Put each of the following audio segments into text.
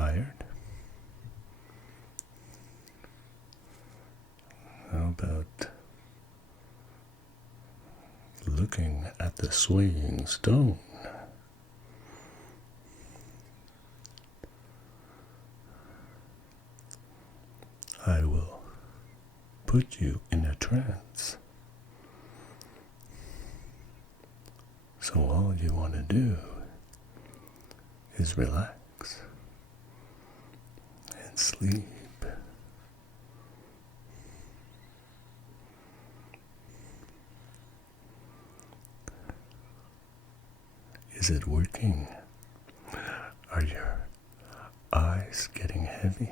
tired? How about looking at the swaying stone? I will put you in a trance. So all you want to do is relax and sleep. Is it working? Are your eyes getting heavy?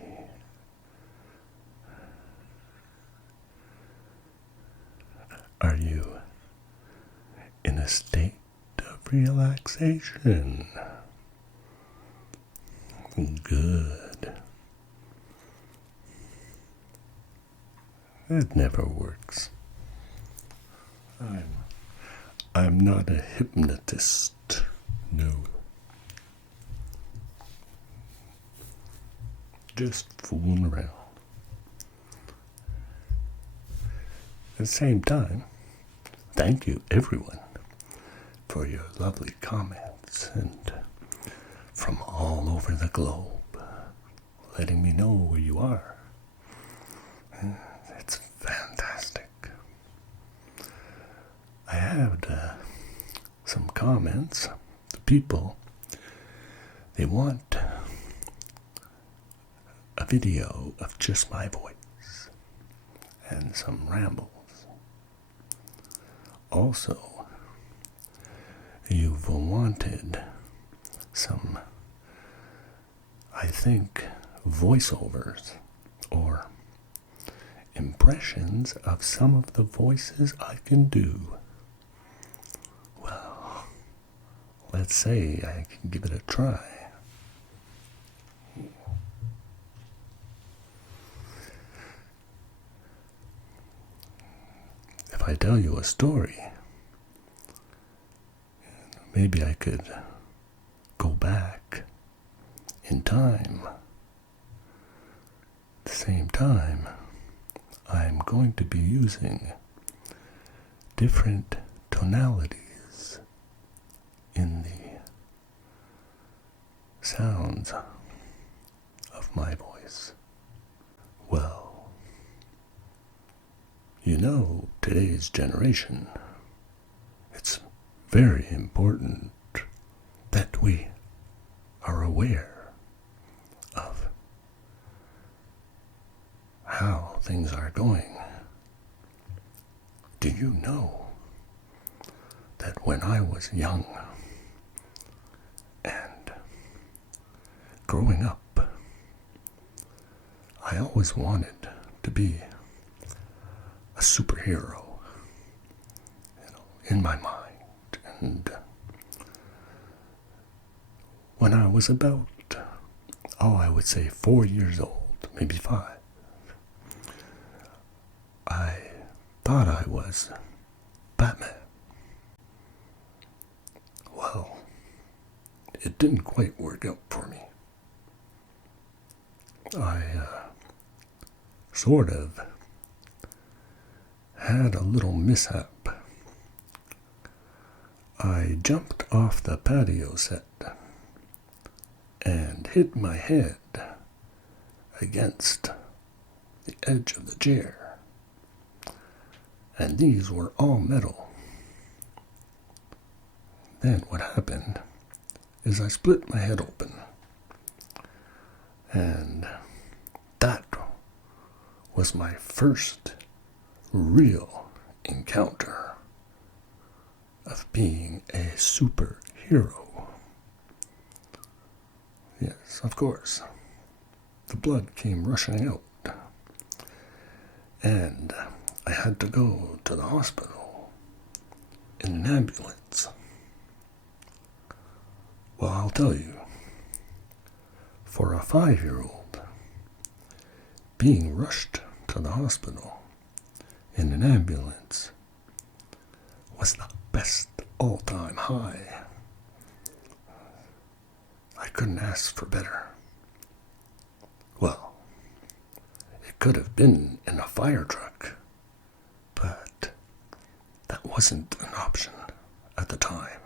Are you in a state of relaxation? Good. It never works. I'm not a hypnotist. No. Just fooling around. At the same time, thank you everyone for your lovely comments and from all over the globe, letting me know where you are. It's fantastic. I had some comments. The people, they want a video of just my voice and some rambles. Also, you've wanted some, I think, voiceovers or impressions of some of the voices I can do. Well, let's say I can give it a try. If I tell you a story, maybe I could go back in time. At the same time, I'm going to be using different tonalities in the sounds of my voice. Well, you know, today's generation, it's very important that we are aware of how things are going. Do you know that when I was young and growing up, I always wanted to be a superhero, in my mind. And when I was about, I would say 4 years old, maybe 5, I thought I was Batman. Well, it didn't quite work out for me. I sort of had a little mishap. I jumped off the patio set and hit my head against the edge of the chair. And these were all metal. Then what happened is I split my head open. And that was my first real encounter of being a superhero. Yes, of course. The blood came rushing out. And I had to go to the hospital in an ambulance. Well, I'll tell you, for a 5-year-old, being rushed to the hospital in an ambulance was the best all-time high. I couldn't ask for better. could have been in a fire truck, but that wasn't an option at the time.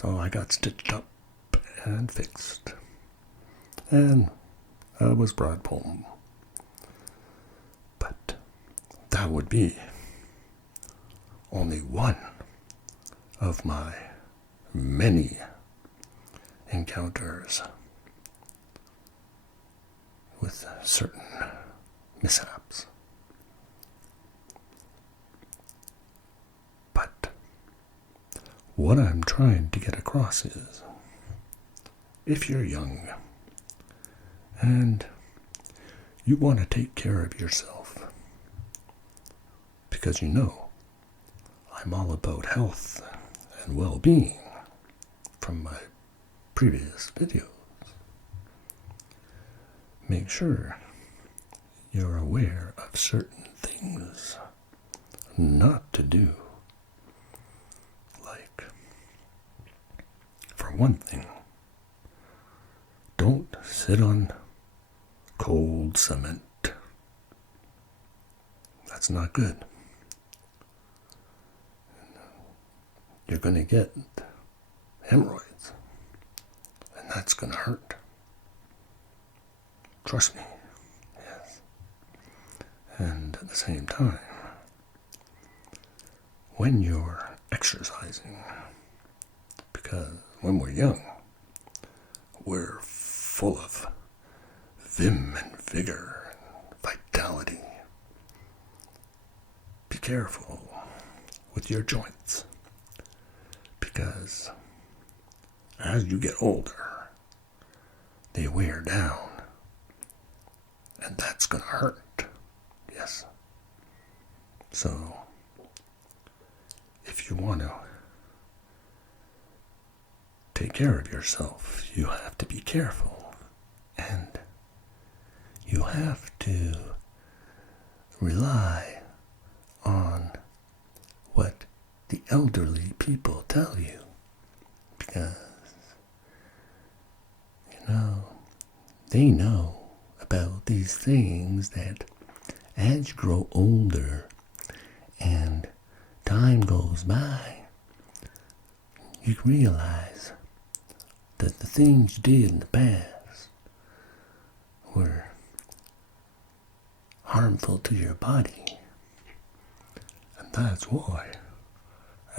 So I got stitched up and fixed, and I was brought home. But that would be only one of my many encounters with certain mishaps. But what I'm trying to get across is, if you're young and you want to take care of yourself, because you know I'm all about health and well-being from my previous videos, make sure you're aware of certain things not to do. Like, for one thing, don't sit on cold cement. That's not good. You're going to get hemorrhoids, and that's going to hurt. Trust me. Yes. And at the same time, when you're exercising, because when we're young, we're full of vim and vigor and vitality. Be careful with your joints, because as you get older, they wear down, and that's going to hurt. Yes. So, if you want to take care of yourself, you have to be careful, and you have to rely on what the elderly people tell you, because, they know about these things that as you grow older and time goes by, you realize that the things you did in the past were harmful to your body. And that's why,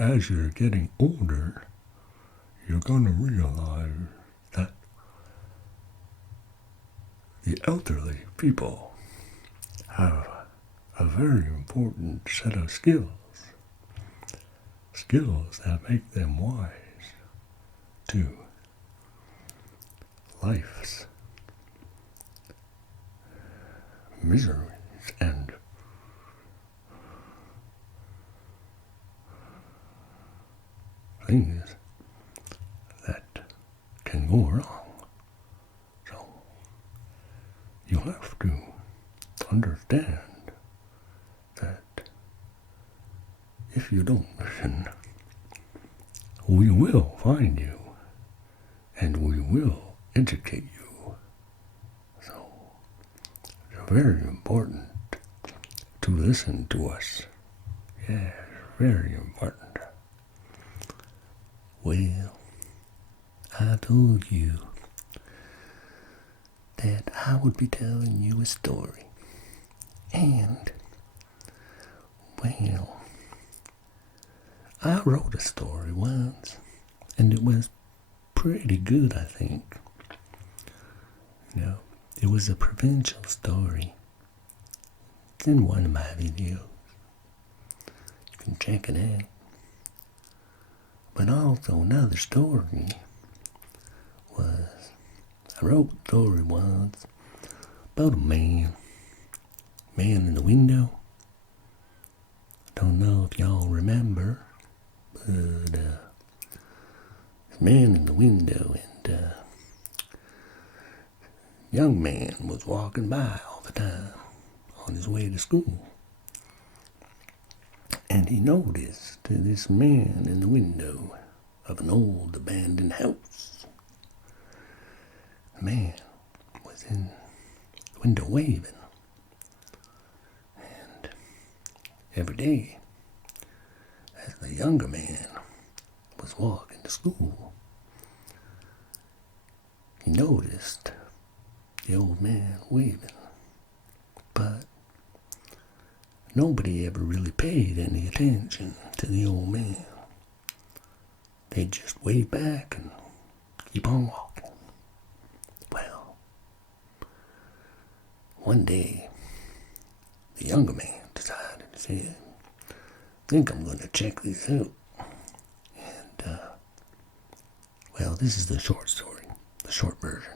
as you're getting older, you're going to realize that the elderly people have a very important set of skills that make them wise to life's miseries and things that can go wrong. So you have to understand that if you don't listen, we will find you and we will educate you. So it's very important to listen to us. Yes, very important. Well, I told you that I would be telling you a story. And, well, I wrote a story once, and it was pretty good, I think. It was a provincial story. It's in one of my videos. You can check it out. But also another story was, I wrote a story once about a man in the window. Don't know if y'all remember, but this man in the window, and young man was walking by all the time on his way to school. And he noticed this man in the window of an old abandoned house. The man in the window waving. And every day, as the younger man was walking to school, he noticed the old man waving, but nobody ever really paid any attention to the old man. They just wave back and keep on walking. Well, one day, the younger man decided, he said, I think I'm going to check this out. And, well, this is the short story, the short version.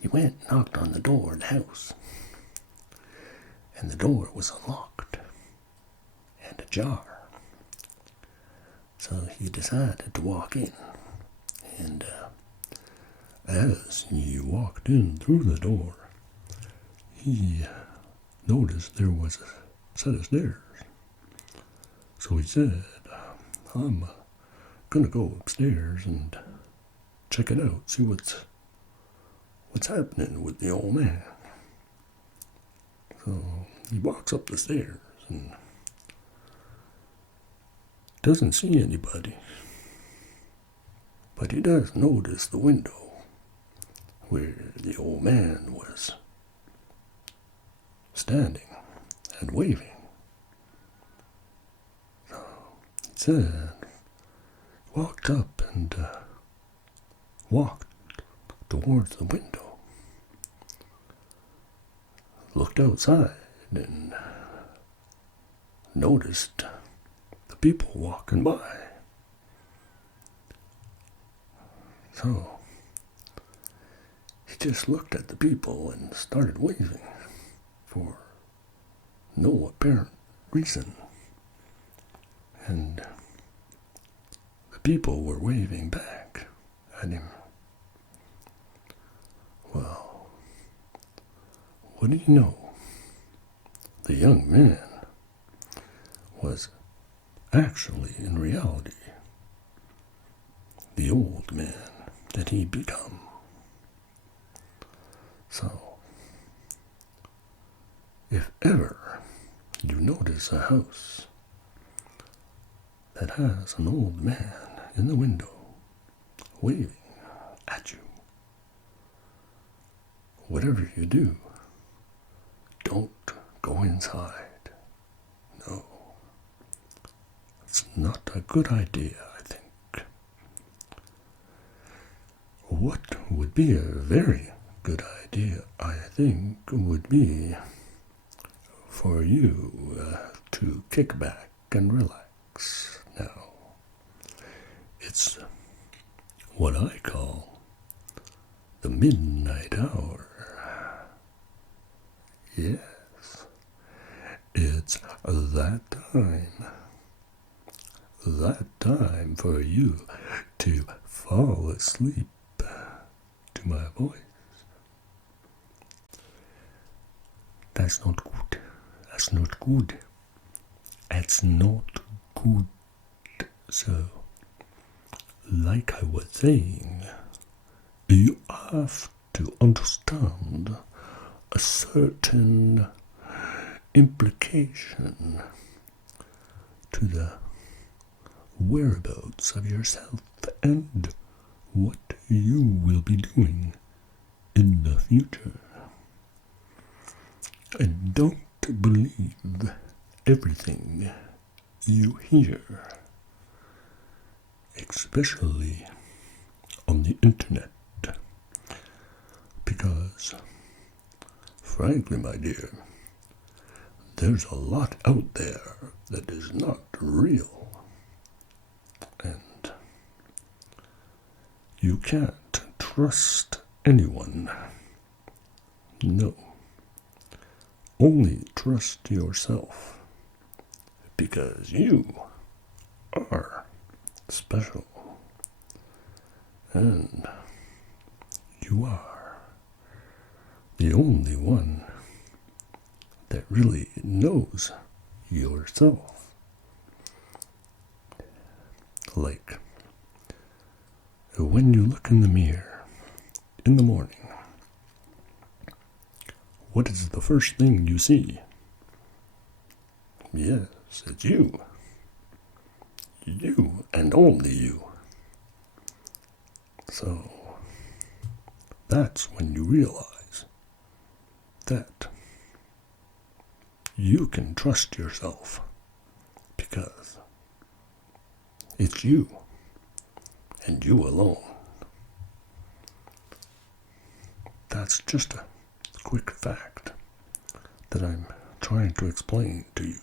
He went and knocked on the door of the house, and the door was unlocked and ajar. So he decided to walk in, and as he walked in through the door, he noticed there was a set of stairs. So he said, I'm going to go upstairs and check it out, see what's happening with the old man. So he walks up the stairs and doesn't see anybody, but he does notice the window where the old man was standing and waving. So he said, walked up and walked towards the window, looked outside and noticed the people walking by. So he just looked at the people and started waving for no apparent reason. And the people were waving back at him. Well, what do you know? The young man was actually, in reality, the old man that he'd become. So, if ever you notice a house that has an old man in the window waving at you, whatever you do, don't go inside. No. It's not a good idea, I think. What would be a very good idea, I think, would be for you to kick back and relax now. It's what I call the midnight hour. Yes, it's that time for you to fall asleep to my voice. That's not good. That's not good. That's not good. So, like I was saying, you have to understand a certain implication to the whereabouts of yourself and what you will be doing in the future. And don't believe everything you hear, especially on the internet, because, frankly, my dear, there's a lot out there that is not real, and you can't trust anyone. No. Only trust yourself, because you are special, and you are the only one that really knows yourself. Like, when you look in the mirror, in the morning, what is the first thing you see? Yes, it's you. You and only you. So, that's when you realize that you can trust yourself because it's you and you alone. That's just a quick fact that I'm trying to explain to you.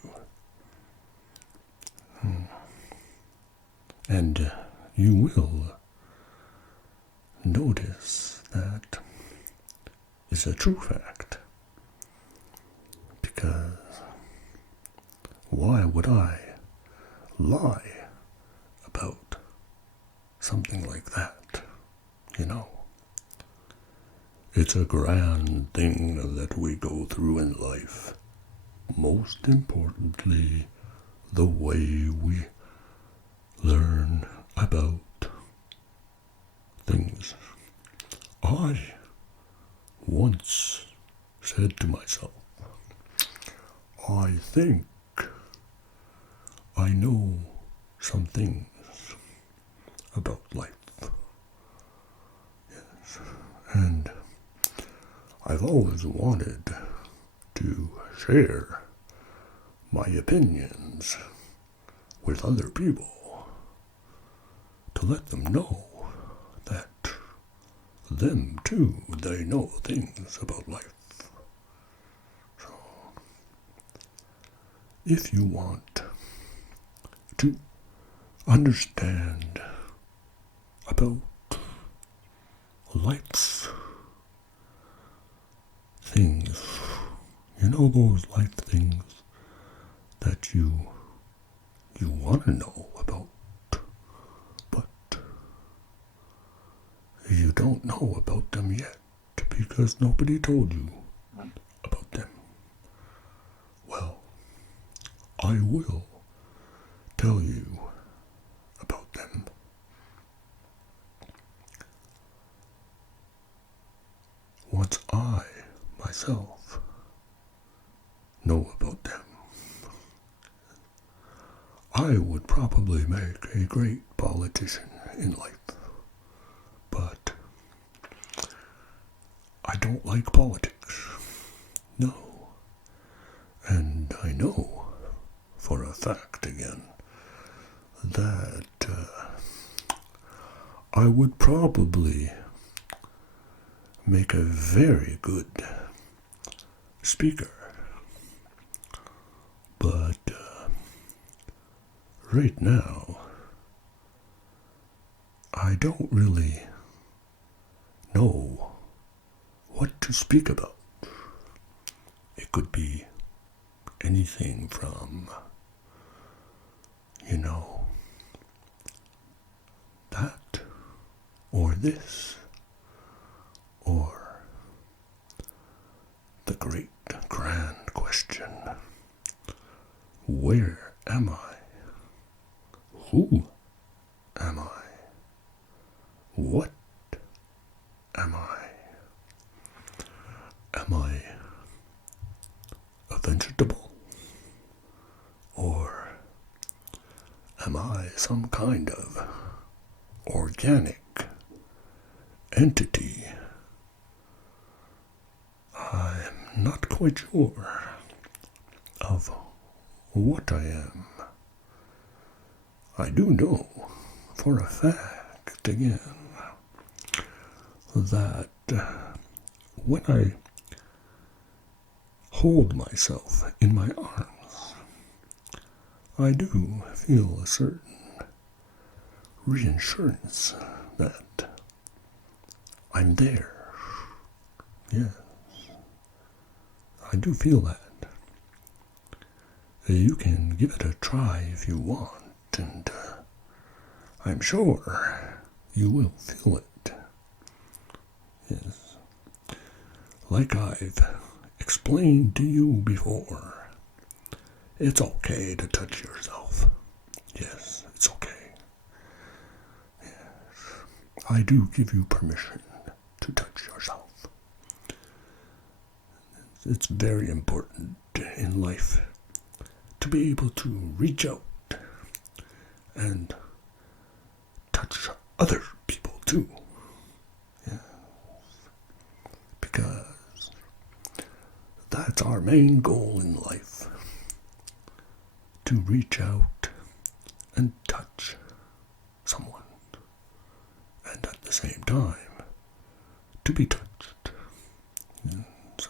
And you will notice that is a true fact. Because why would I lie about something like that? You know, it's a grand thing that we go through in life. Most importantly, the way we learn about things. I once said to myself, I think I know some things about life. Yes. And I've always wanted to share my opinions with other people to let them know that them too, they know things about life. So, if you want to understand about life's things, you know those life things that you want to know about, but you don't know about them yet because nobody told you about them. Well, I will tell you about them. Once I, myself, know about them, I would probably make a great politician in life. But I don't like politics. No. And I know for a fact again that I would probably make a very good speaker. But right now, I don't really know what to speak about. It could be anything from, that, or this, or the great grand question, where am I? Who am I? What am I? Am I a vegetable? Or am I some kind of organic entity? I'm not quite sure of what I am. I do know for a fact, again, that when I hold myself in my arms, I do feel a certain reassurance that I'm there. Yes, I do feel that. You can give it a try if you want, and I'm sure you will feel it. Yes. Like I've explained to you before, it's okay to touch yourself. Yes, it's okay. Yes. I do give you permission to to touch yourself. It's very important in life to be able to reach out and touch other people too. Yeah. Because that's our main goal in life. To reach out and touch someone. And at the same time, to be touched. Yeah. So,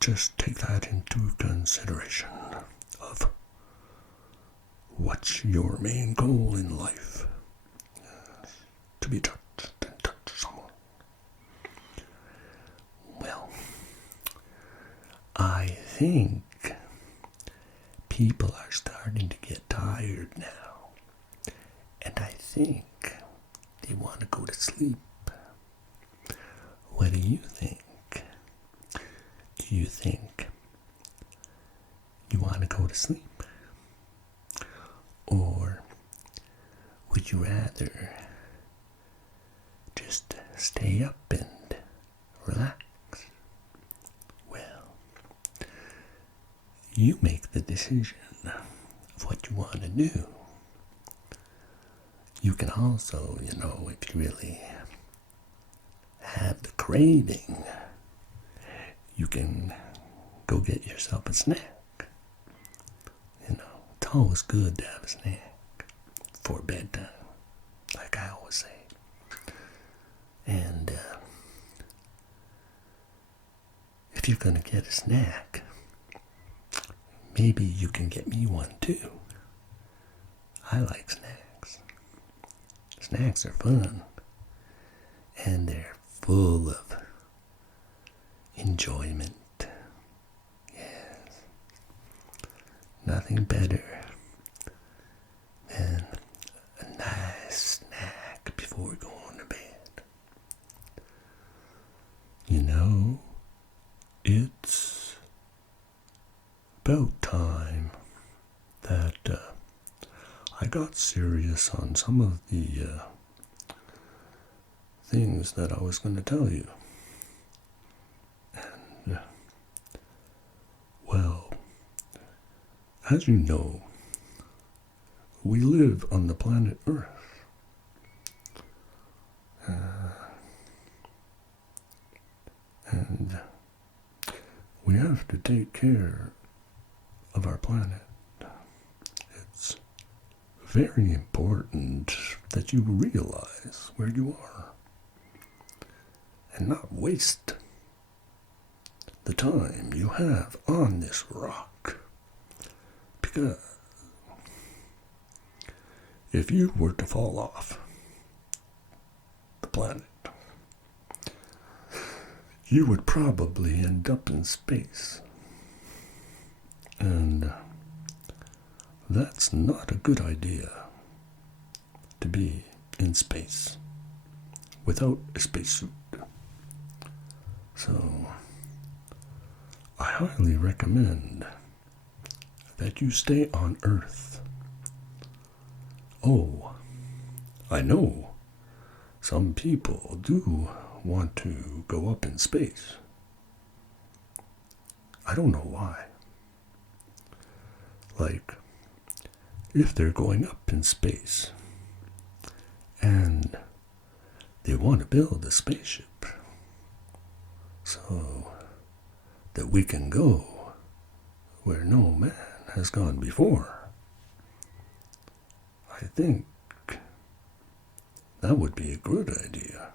just take that into consideration of what's your main goal in life. Yes. To be touched and touch someone. Well, I think people are starting to get tired now. And I think they want to go to sleep. What do you think? Do you think you want to go to sleep? Or would you rather just stay up and relax? Well, you make the decision of what you want to do. You can also, if you really have the craving, you can go get yourself a snack. It's always good to have a snack for bedtime, like I always say. And if you're going to get a snack, maybe you can get me one too. I like snacks. Snacks are fun. And they're full of enjoyment. Yes. Nothing better than a nice snack before going to bed. It's about time that I got serious on some of the things that I was going to tell you. And, well, as you know, we live on the planet Earth. And we have to take care of our planet. It's very important that you realize where you are and not waste the time you have on this rock. Because if you were to fall off the planet, you would probably end up in space. And that's not a good idea, to be in space without a spacesuit. So, I highly recommend that you stay on Earth. Oh, I know some people do want to go up in space. I don't know why. Like, if they're going up in space and they want to build a spaceship so that we can go where no man has gone before, I think that would be a good idea.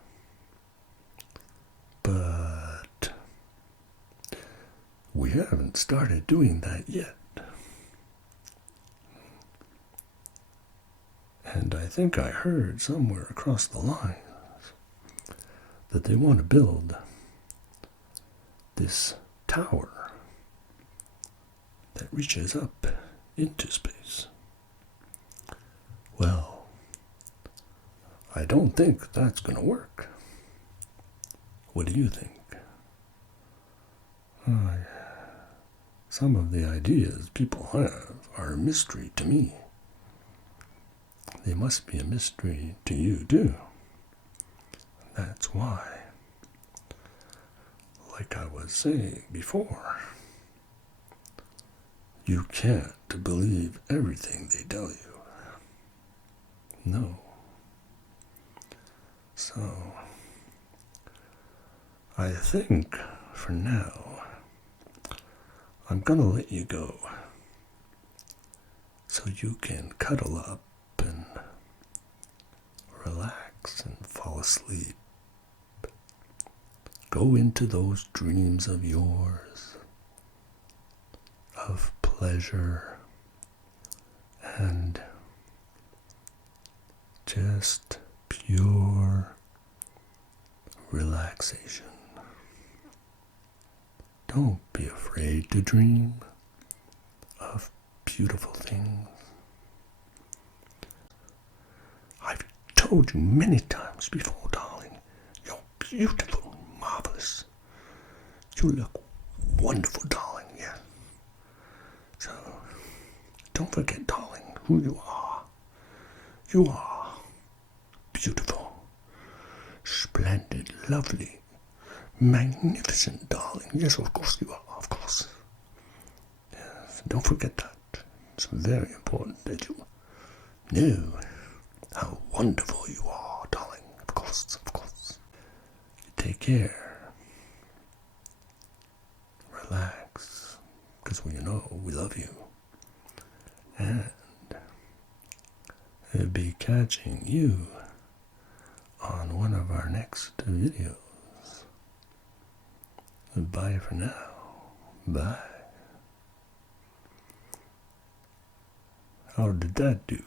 But we haven't started doing that yet. And I think I heard somewhere across the lines that they want to build this tower that reaches up into space. Well, I don't think that's going to work. What do you think? Some of the ideas people have are a mystery to me. They must be a mystery to you too. That's why, like I was saying before, you can't believe everything they tell you. No. So, I think, for now, I'm gonna let you go so you can cuddle up and relax and fall asleep. Go into those dreams of yours, of pleasure and just pure relaxation. Don't be afraid to dream of beautiful things. I've told you many times before, darling, you're beautiful, marvelous. You look wonderful, darling, yes. So, don't forget, darling, who you are. You are beautiful, splendid, lovely, magnificent, darling. Yes, of course you are, of course. Yes, don't forget that. It's very important that you know how wonderful you are, darling. Of course, of course. Take care. Relax. Because we know we love you. And we'll be catching you on one of our next videos. Bye for now. Bye. How did that do?